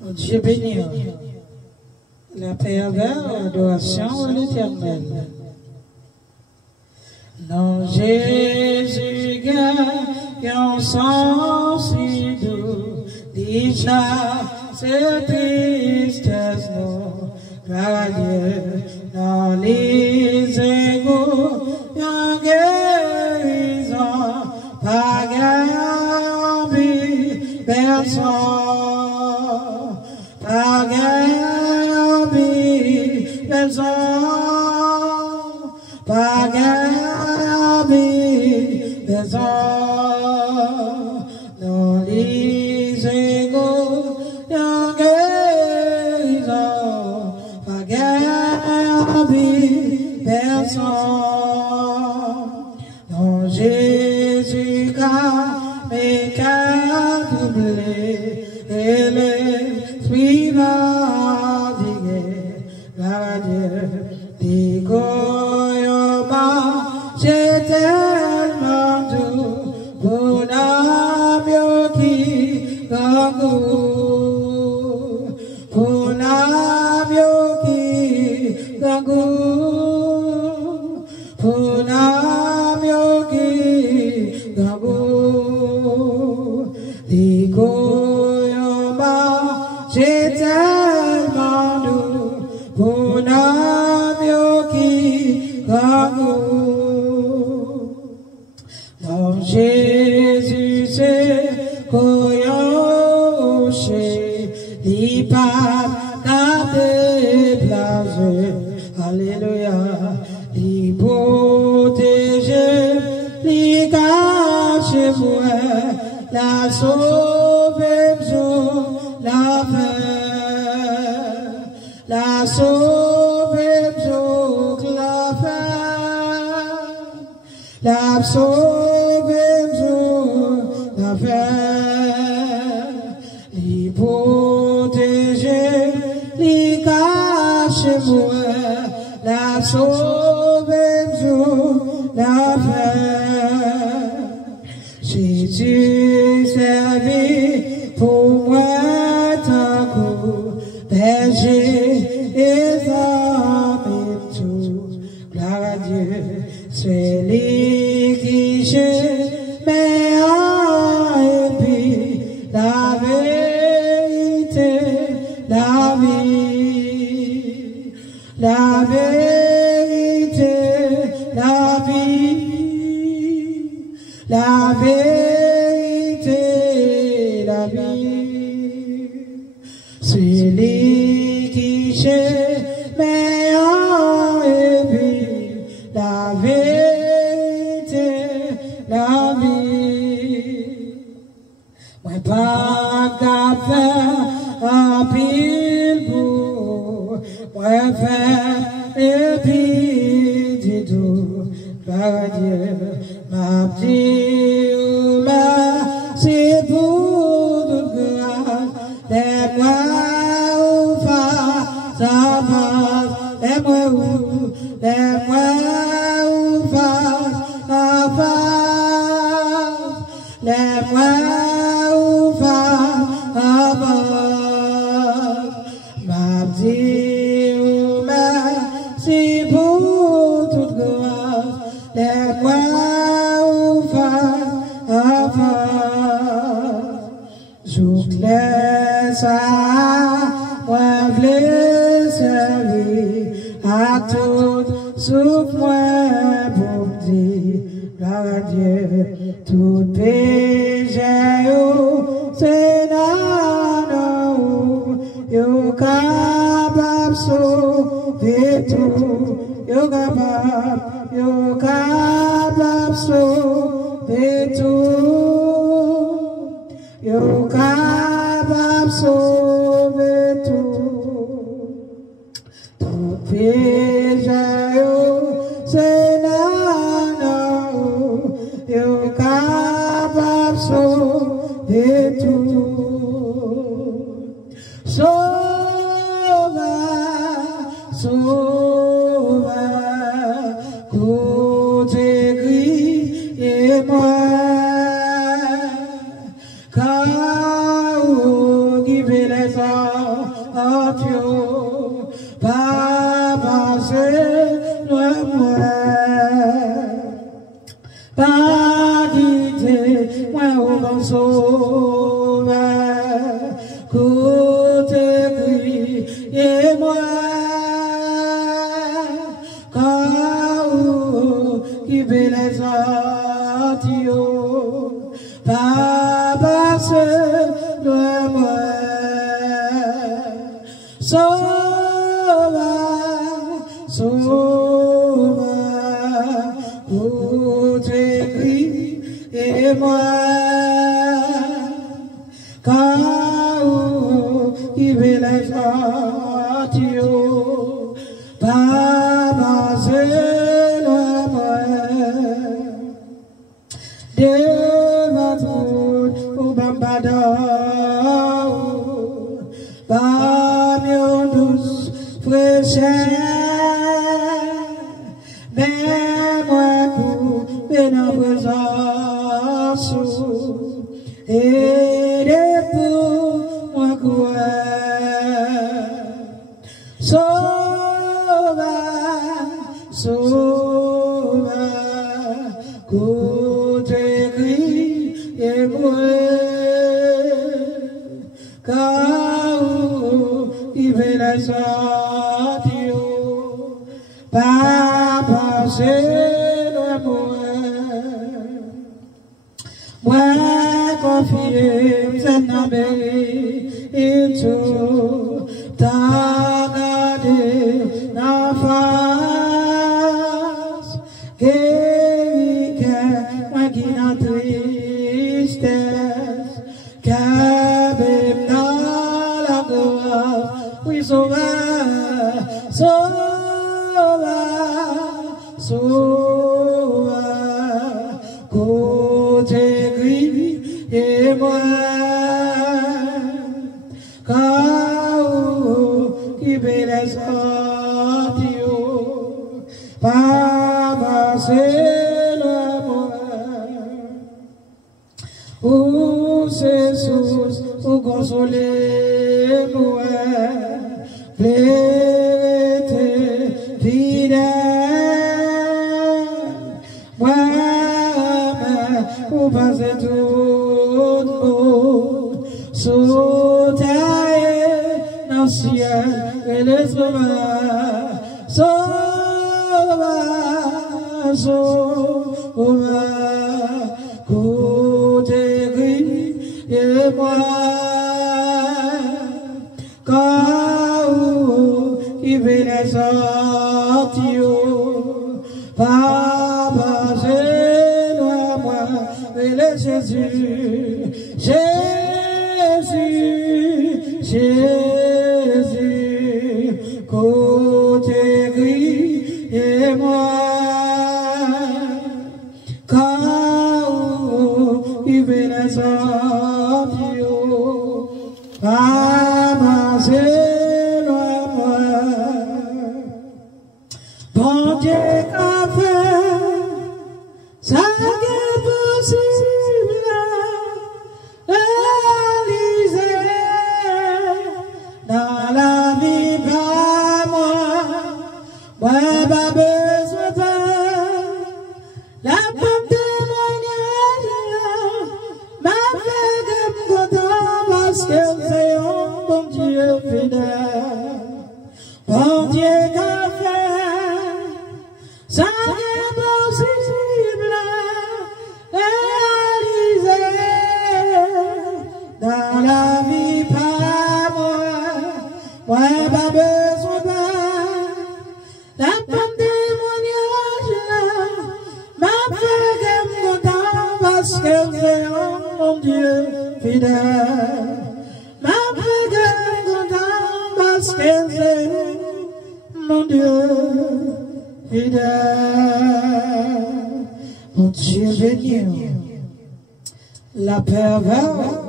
Dieu béni, la paix avec l'adoration à l'Éternel. Non, Jésus gagne un sens si doux, déjà cette tristesse nous glorieux dans les égaux, en guérison, pas gambi, personne, pas gambi, personne, pas gambi, personne, dans les égaux, en guérison, pas gambi, personne, non Jésus car mes cœurs doublés et l'esprit va diguer, la Dieu, digoyoma, j'ai tellement doux, pour l'âme qui gangou, pour l'âme qui gangou, pour l'âme qui gangou, digoyoma, j'ai tellement doux, pour l'âme qui gangou. Non, Jésus, c'est coyoché, il pas qu'à déplacer. Alléluia, il protéger, il cache moi, la sauver, la faire, la sauver, la faire, la sauver, la faire, les protéger, les cacher moi, la sauver, la faire. Jésus servi pour moi tant coup, berger et amis tout, gloire à Dieu, c'est lui qui mais et puis la vérité, la vie, la vérité, la vie, la vérité, la vie, c'est lui qui mais et puis la vérité, la vie. Moi pas qu'à faire un pile pour moi faire et puis du tout, gloire à Dieu, ma petite merci pour toute grâce, les-moi ou face à face, les-moi ou face à face, les-moi ou face à face, ma petite merci pour toute grâce, les-moi ou face à face, j'ouvre les moi v'lais servir à tout, sauf moi pour dire, gloire à Dieu, tout péché, c'est non, yo capable sauver tout, yo capable sauver tout, yo capable sauver tout, tout péché, c'est non, yo capable sauver tout. Sauveur, côté gris et moi, car où qui fait les hommes. Papa c'est le moi. Pas quitter moi au bon sauveur. Côté gris et moi. Quand qui veut les antillons. Papa c'est le moi. Sauva, sauva, pour t'écrire et moi, car il veut les antillons, Papa c'est le moi, devant tout au bambador, Bamion douce, fraîcheur, ben moi couper dans présence, et pour moi quoi, sauva, sauva, côté gris et moi, il veut les antillons, Papa c'est le moi confié, c'est n'abé et tout, t'as gardé la face, guéri, moi qui n'a tristesse, qu'avec dans la gloire, oui, sauveur, sauveur, sauveur, côté gris et moi, car qui veut les antillons, Papa c'est le moi. Où c'est source, où consoler moi, vérité, fidèle, moi, où passer tout mot, sauter dans le ciel et les sauveurs, sauveur, sauveur, côté gris et moi, quand il veut les antillons, Papa c'est loin moi, et le Jésus, Jésus, Jésus, côté gris et moi, il veut les antillons, Papa c'est loin moi. Bon Dieu qu'a fait, ça est possible, réaliser dans la vie par moi, ouais, pas besoin de la pomme témoignage, m'a fait que content parce que c'est un bon Dieu fidèle. Bon Dieu qu'a fait, ça est possible, réaliser dans la vie par moi, ouais, pas besoin de la pomme témoignage, m'a fait que content parce que c'est un bon Dieu fidèle. M'a fait que content parce que c'est mon Dieu fidèle. Mon Dieu béni, la perverse